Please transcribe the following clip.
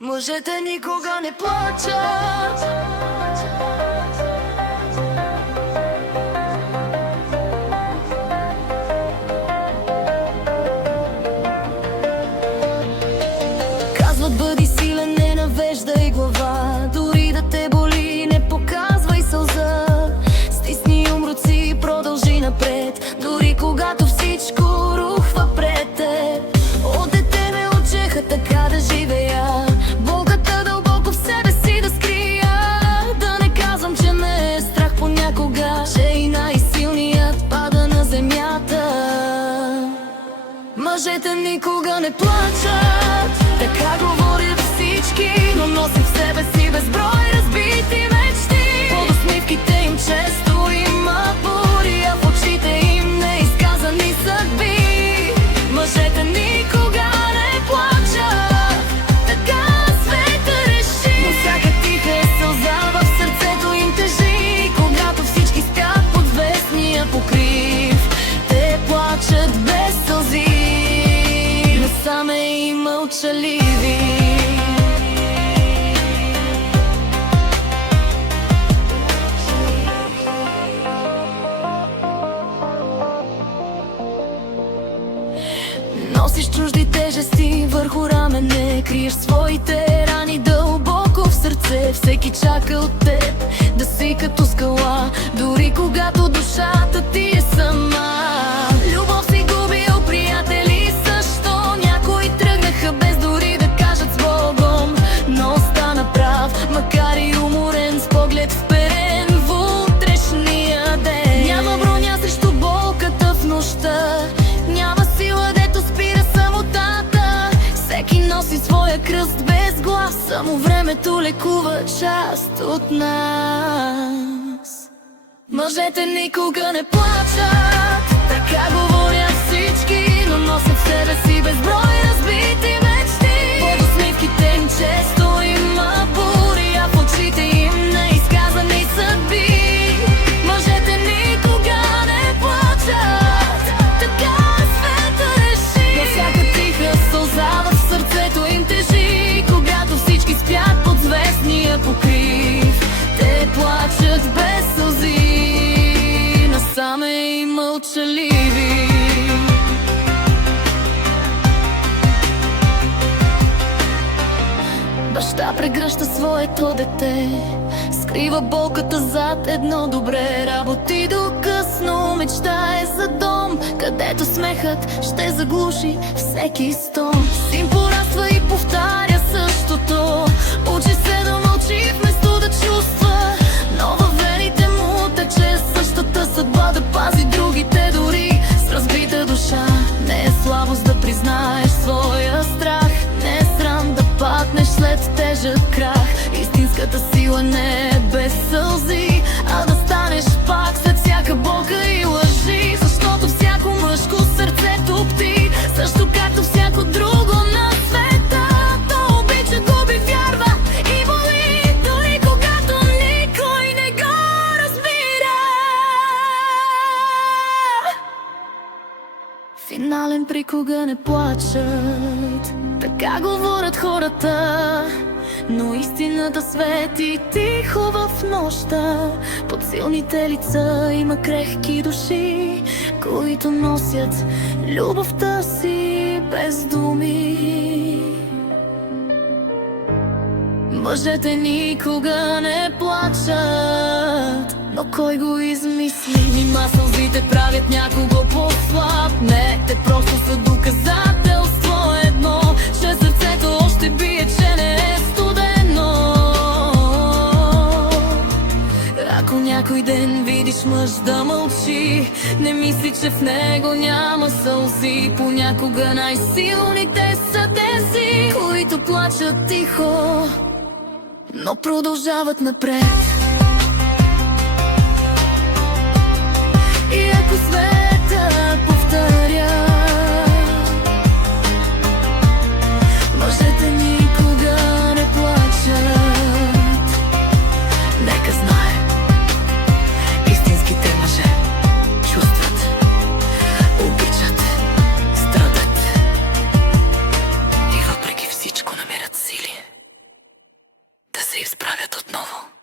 Мъжете никога не плачат. Казват, бъди силен, не навеждай глава. Дори да те боли, не показвай сълза. Стисни умруци и продължи напред, дори когато всичко рухва пред теб. От дете ме учеха така да живея, болката дълбоко в себе си да скрия. Да не казвам, че ме е страх понякога, че и най-силният пада на земята. Мъжете никога не плачат, така говорят всички, но носят в себе си безброй разбити мечти. Под усмивките им често има бури, а в очите им неизказани съдби. Мъжете никога не плачат, така света реши. Но всяка тиха сълза в сърцето им тежи, когато всички спят под звездния покрив. Те плачат без сълзи, насаме и мълчаливи. Носиш чужди тежести върху рамене, криеш своите рани дълбоко в сърце. Всеки чака от теб да си като скала, дори когато душата ти е сама. Любов си губил, приятели също, някои тръгнаха без дори да кажат с Богом. Но остана прав, макар и уморен, с поглед вперен в утрешния ден. Няма броня срещу болката в нощта, няма сила дето спира самотата. Всеки носи своя кръст без глас, само времето лекува част от нас. Мъжете никога не плачат, така говорят всички, но носят в себе си безброй разбити мечти. Под усмивките им често има бури, а в очите им неизказани съдби. Мъжете никога не плачат, така света реши. Но всяка тиха сълза в сърцето им тежи, когато всички спят под звездния покрив. Те плачат без сълзи, насаме и мълчаливи. Баща прегръща своето дете, скрива болката зад едно добре. Работи до късно, мечтае за дом, където смехът ще заглуши всеки стон. Син пораства и повтаря същото, учи се да мълчи вместо да чувства, но във вените му тече същата съдба да пази другите дори с разбита душа. Не е слабост да признаеш своя страх, не е срам да паднеш след тежък крах. Истинската сила не е без сълзи, а да станеш пак след всяка болка и лъжи. Защото всяко мъжко сърце топти, също както всяко друго на света. То обича, губи, вярва и боли, дори когато никой не го разбира. Финален при кога не плачат, така говорят хората, но истината свети тихо в нощта. Под силните лица има крехки души, които носят любовта си без думи. Мъжете никога не плачат, но кой го измисли? Нима сълзите правят някого по-слаб? Не, те просто са доказателство едно, че сърцето още бие, че не е студено. Ако някой ден видиш мъж да мълчи, не мисли, че в него няма сълзи. Понякога най-силните са тези, които плачат тихо, но продължават напред. И ако света повторя, мъжете никога не плачат. Нека знае, истинските мъже чувстват, обичат, страдат и въпреки всичко намерят сили изправят отново.